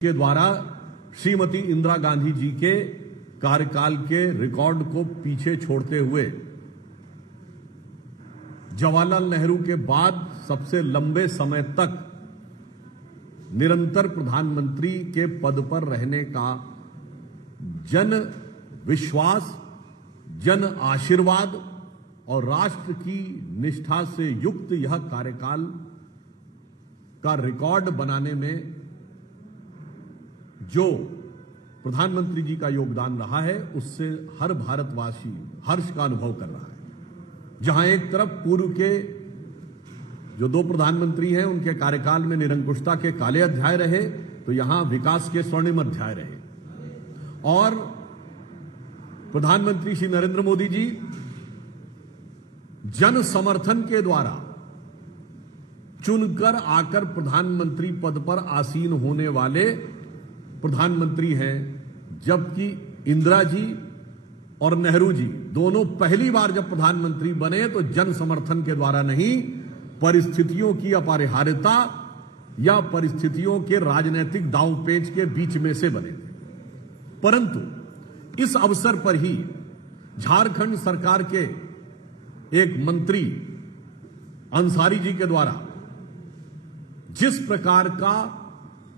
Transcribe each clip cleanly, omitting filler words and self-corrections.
के द्वारा श्रीमती इंदिरा गांधी जी के कार्यकाल के रिकॉर्ड को पीछे छोड़ते हुए जवाहरलाल नेहरू के बाद सबसे लंबे समय तक निरंतर प्रधानमंत्री के पद पर रहने का जन विश्वास, जन आशीर्वाद और राष्ट्र की निष्ठा से युक्त यह कार्यकाल का रिकॉर्ड बनाने में जो प्रधानमंत्री जी का योगदान रहा है, उससे हर भारतवासी हर्ष का अनुभव कर रहा है। जहां एक तरफ पूर्व के जो दो प्रधानमंत्री हैं, उनके कार्यकाल में निरंकुशता के काले अध्याय रहे, तो यहां विकास के स्वर्णिम अध्याय रहे। और प्रधानमंत्री श्री नरेंद्र मोदी जी जन समर्थन के द्वारा चुनकर आकर प्रधानमंत्री पद पर आसीन होने वाले प्रधानमंत्री हैं, जबकि इंदिरा जी और नेहरू जी दोनों पहली बार जब प्रधानमंत्री बने तो जन समर्थन के द्वारा नहीं, परिस्थितियों की अपरिहार्यता या परिस्थितियों के राजनीतिक दांवपेच के बीच में से बने थे। परंतु इस अवसर पर ही झारखंड सरकार के एक मंत्री अंसारी जी के द्वारा जिस प्रकार का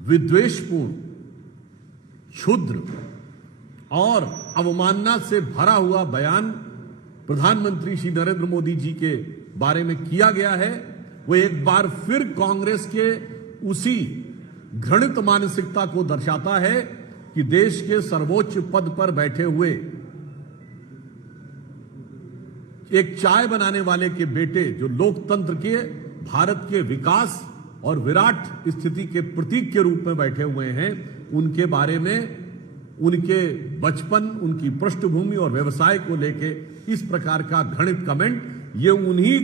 विद्वेषपूर्ण, क्षुद्र और अवमानना से भरा हुआ बयान प्रधानमंत्री श्री नरेंद्र मोदी जी के बारे में किया गया है, वो एक बार फिर कांग्रेस के उसी घृणित मानसिकता को दर्शाता है कि देश के सर्वोच्च पद पर बैठे हुए एक चाय बनाने वाले के बेटे, जो लोकतंत्र के, भारत के विकास और विराट स्थिति के प्रतीक के रूप में बैठे हुए हैं, उनके बारे में, उनके बचपन, उनकी पृष्ठभूमि और व्यवसाय को लेके इस प्रकार का घृणित कमेंट, ये उन्हीं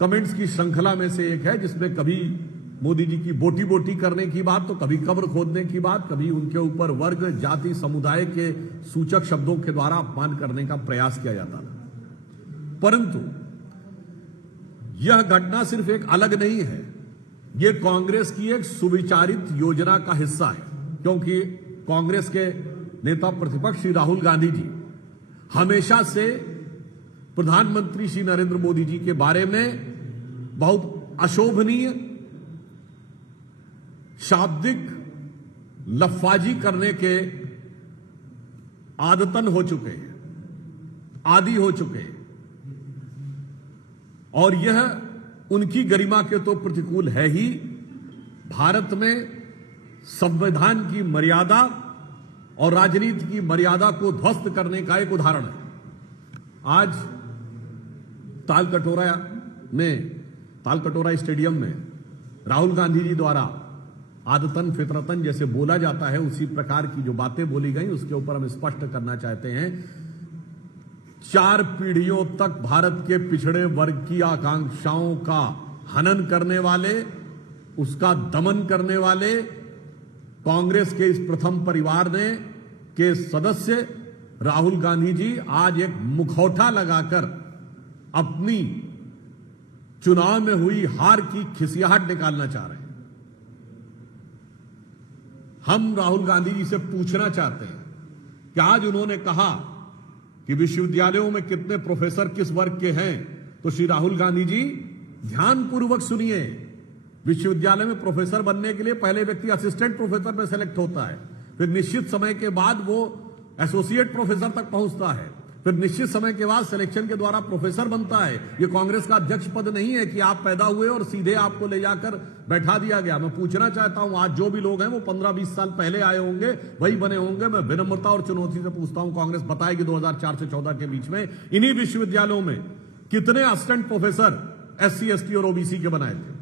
कमेंट्स की श्रृंखला में से एक है जिसमें कभी मोदी जी की बोटी बोटी करने की बात, तो कभी कब्र खोदने की बात, कभी उनके ऊपर वर्ग, जाति, समुदाय के सूचक शब्दों के द्वारा अपमान करने का प्रयास किया जाता था। परंतु यह घटना सिर्फ एक अलग नहीं है, यह कांग्रेस की एक सुविचारित योजना का हिस्सा है, क्योंकि कांग्रेस के नेता प्रतिपक्ष श्री राहुल गांधी जी हमेशा से प्रधानमंत्री श्री नरेंद्र मोदी जी के बारे में बहुत अशोभनीय शाब्दिक लफ्फाजी करने के आदतन हो चुके हैं, आदी हो चुके हैं, और यह उनकी गरिमा के तो प्रतिकूल है ही। भारत में संविधान की मर्यादा और राजनीति की मर्यादा को ध्वस्त करने का एक उदाहरण है। आज तालकटोरा स्टेडियम में राहुल गांधी जी द्वारा आदतन फितरतन जैसे बोला जाता है, उसी प्रकार की जो बातें बोली गई, उसके ऊपर हम स्पष्ट करना चाहते हैं। 4 पीढ़ियों तक भारत के पिछड़े वर्ग की आकांक्षाओं का हनन करने वाले, उसका दमन करने वाले कांग्रेस के इस प्रथम परिवार के सदस्य राहुल गांधी जी आज एक मुखौटा लगाकर अपनी चुनाव में हुई हार की खिसियाहट निकालना चाह रहे हैं। हम राहुल गांधी जी से पूछना चाहते हैं कि आज उन्होंने कहा कि विश्वविद्यालयों में कितने प्रोफेसर किस वर्ग के हैं, तो श्री राहुल गांधी जी ध्यानपूर्वक सुनिए। विश्वविद्यालय में प्रोफेसर बनने के लिए पहले व्यक्ति असिस्टेंट प्रोफेसर में सेलेक्ट होता है, फिर निश्चित समय के बाद वो एसोसिएट प्रोफेसर तक पहुंचता है, फिर निश्चित समय के बाद सिलेक्शन के द्वारा प्रोफेसर बनता है। ये कांग्रेस का अध्यक्ष पद नहीं है कि आप पैदा हुए और सीधे आपको ले जाकर बैठा दिया गया। मैं पूछना चाहता हूं, आज जो भी लोग हैं वो 15-20 साल पहले आए होंगे, वही बने होंगे। मैं विनम्रता और चुनौती से पूछता हूं, कांग्रेस बताएगी 2004 से 14 के बीच में इन्हीं विश्वविद्यालयों में कितने असिस्टेंट प्रोफेसर SC, ST और OBC के बनाए थे?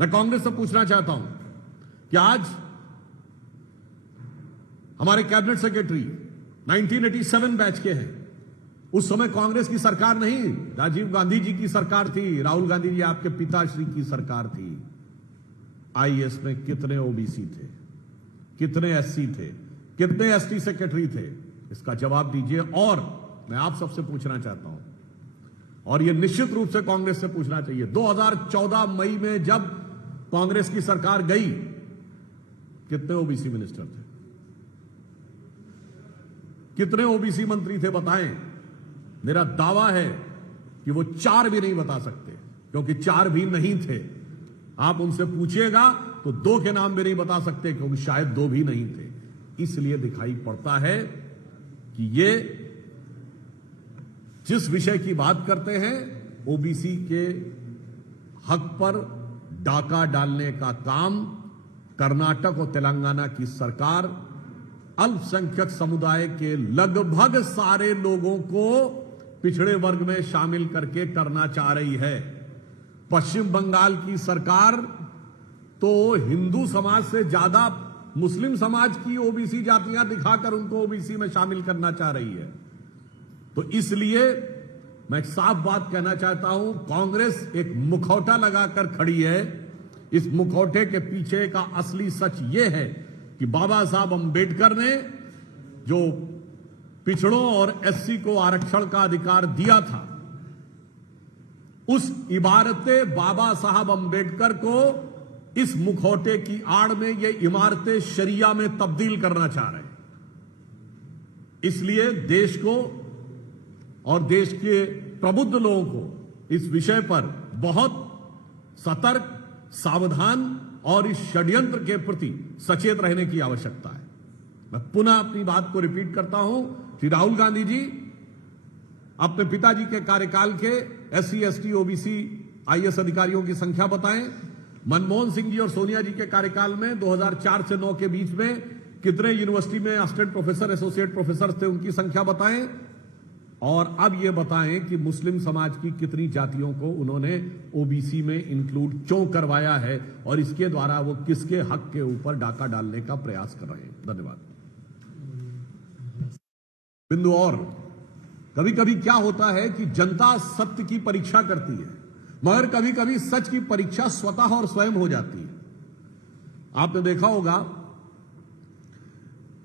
मैं कांग्रेस से पूछना चाहता हूं कि आज हमारे कैबिनेट सेक्रेटरी 1987 बैच के हैं। उस समय कांग्रेस की सरकार नहीं, राजीव गांधी जी की सरकार थी, राहुल गांधी जी आपके पिताश्री की सरकार थी। IAS में कितने OBC थे, कितने SC थे, कितने ST सेक्रेटरी थे? इसका जवाब दीजिए। और मैं आप सबसे पूछना चाहता हूं, और यह निश्चित रूप से कांग्रेस से पूछना चाहिए, 2014 मई में जब कांग्रेस की सरकार गई कितने ओबीसी मिनिस्टर थे? कितने ओबीसी मंत्री थे बताएं? मेरा दावा है कि वो 4 भी नहीं बता सकते, क्योंकि 4 भी नहीं थे। आप उनसे पूछिएगा तो 2 के नाम भी नहीं बता सकते, क्योंकि शायद 2 भी नहीं थे। इसलिए दिखाई पड़ता है कि ये जिस विषय की बात करते हैं, ओबीसी के हक पर डाका डालने का काम कर्नाटक और तेलंगाना की सरकार अल्पसंख्यक समुदाय के लगभग सारे लोगों को पिछड़े वर्ग में शामिल करके करना चाह रही है। पश्चिम बंगाल की सरकार तो हिंदू समाज से ज्यादा मुस्लिम समाज की ओबीसी जातियां दिखाकर उनको ओबीसी में शामिल करना चाह रही है। तो इसलिए मैं एक साफ बात कहना चाहता हूं, कांग्रेस एक मुखौटा लगाकर खड़ी है। इस मुखौटे के पीछे का असली सच यह है कि बाबा साहब अंबेडकर ने जो पिछड़ों और एससी को आरक्षण का अधिकार दिया था, उस इबारते बाबा साहब अंबेडकर को इस मुखौटे की आड़ में ये इमारतें शरिया में तब्दील करना चाह रहे हैं। इसलिए देश को और देश के प्रबुद्ध लोगों को इस विषय पर बहुत सतर्क, सावधान और इस षड्यंत्र के प्रति सचेत रहने की आवश्यकता है। मैं पुनः अपनी बात को रिपीट करता हूं। श्री राहुल गांधी जी अपने पिताजी के कार्यकाल के एससी, एसटी, ओबीसी, आईएएस अधिकारियों की संख्या बताएं। मनमोहन सिंह जी और सोनिया जी के कार्यकाल में 2004 से 9 के बीच में कितने यूनिवर्सिटी में असिस्टेंट प्रोफेसर, एसोसिएट प्रोफेसर थे, उनकी संख्या बताएं। और अब यह बताएं कि मुस्लिम समाज की कितनी जातियों को उन्होंने ओबीसी में इंक्लूड क्यों करवाया है और इसके द्वारा वो किसके हक के ऊपर डाका डालने का प्रयास कर रहे हैं। धन्यवाद। बिंदु और कभी कभी क्या होता है कि जनता सत्य की परीक्षा करती है, मगर कभी कभी सच की परीक्षा स्वतः और स्वयं हो जाती है। आपने देखा होगा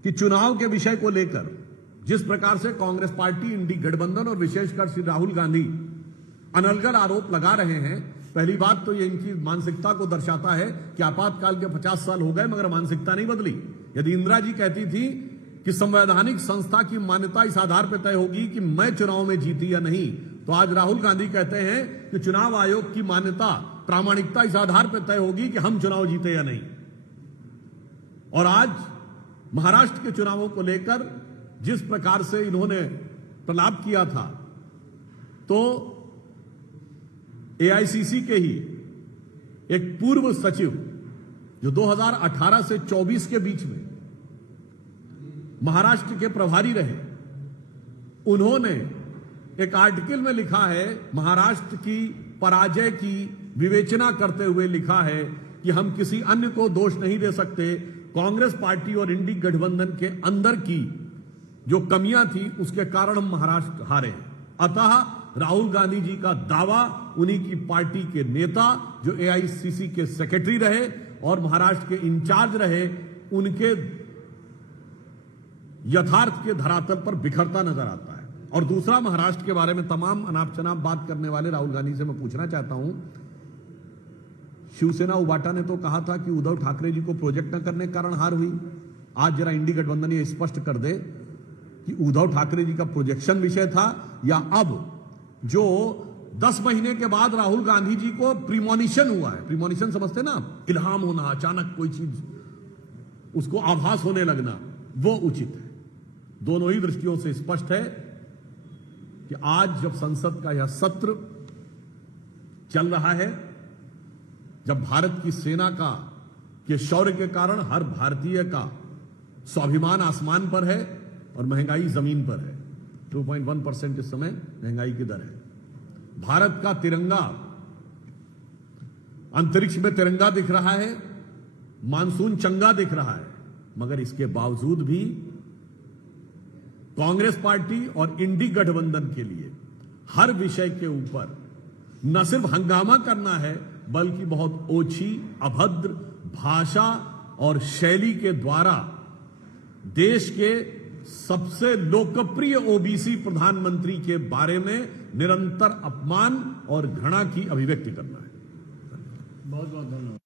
कि चुनाव के विषय को लेकर जिस प्रकार से कांग्रेस पार्टी, इंडी गठबंधन और विशेषकर श्री राहुल गांधी अनलगढ़ आरोप लगा रहे हैं, पहली बात तो ये इनकी मानसिकता को दर्शाता है कि आपातकाल के 50 साल हो गए मगर मानसिकता नहीं बदली। यदि इंदिरा जी कहती थी कि संवैधानिक संस्था की मान्यता इस आधार पर तय होगी कि मैं चुनाव में जीती या नहीं, तो आज राहुल गांधी कहते हैं कि चुनाव आयोग की मान्यता, प्रामाणिकता इस आधार पर तय होगी कि हम चुनाव जीते या नहीं। और आज महाराष्ट्र के चुनावों को लेकर जिस प्रकार से इन्होंने प्रलाप किया था, तो एआईसीसी के ही एक पूर्व सचिव जो 2018 से 24 के बीच में महाराष्ट्र के प्रभारी रहे, उन्होंने एक आर्टिकल में लिखा है, महाराष्ट्र की पराजय की विवेचना करते हुए लिखा है कि हम किसी अन्य को दोष नहीं दे सकते, कांग्रेस पार्टी और इंडी गठबंधन के अंदर की जो कमियां थी उसके कारण हम महाराष्ट्र हारे हैं। अतः राहुल गांधी जी का दावा, उन्हीं की पार्टी के नेता जो एआईसीसी के सेक्रेटरी रहे और महाराष्ट्र के इंचार्ज रहे, उनके यथार्थ के धरातल पर बिखरता नजर आता है। और दूसरा, महाराष्ट्र के बारे में तमाम अनाप शनाप बात करने वाले राहुल गांधी से मैं पूछना चाहता हूं, शिवसेना उबाटा ने तो कहा था कि उद्धव ठाकरे जी को प्रोजेक्ट न करने के कारण हार हुई। आज जरा इंडी गठबंधन ये स्पष्ट कर दे कि उद्धव ठाकरे जी का प्रोजेक्शन विषय था या अब जो 10 महीने के बाद राहुल गांधी जी को प्रीमोनिशन हुआ है, प्रीमोनिशन समझते ना, इल्हाम होना, अचानक कोई चीज उसको आभास होने लगना, वो उचित है। दोनों ही दृष्टियों से स्पष्ट है कि आज जब संसद का यह सत्र चल रहा है, जब भारत की सेना के शौर्य के कारण हर भारतीय का स्वाभिमान आसमान पर है और महंगाई जमीन पर है, 2.1% इस समय महंगाई की दर है। भारत का तिरंगा अंतरिक्ष में तिरंगा दिख रहा है, मानसून चंगा दिख रहा है, मगर इसके बावजूद भी कांग्रेस पार्टी और इंडी गठबंधन के लिए हर विषय के ऊपर न सिर्फ हंगामा करना है, बल्कि बहुत ओछी, अभद्र भाषा और शैली के द्वारा देश के सबसे लोकप्रिय ओबीसी प्रधानमंत्री के बारे में निरंतर अपमान और घृणा की अभिव्यक्ति करना है। बहुत बहुत धन्यवाद।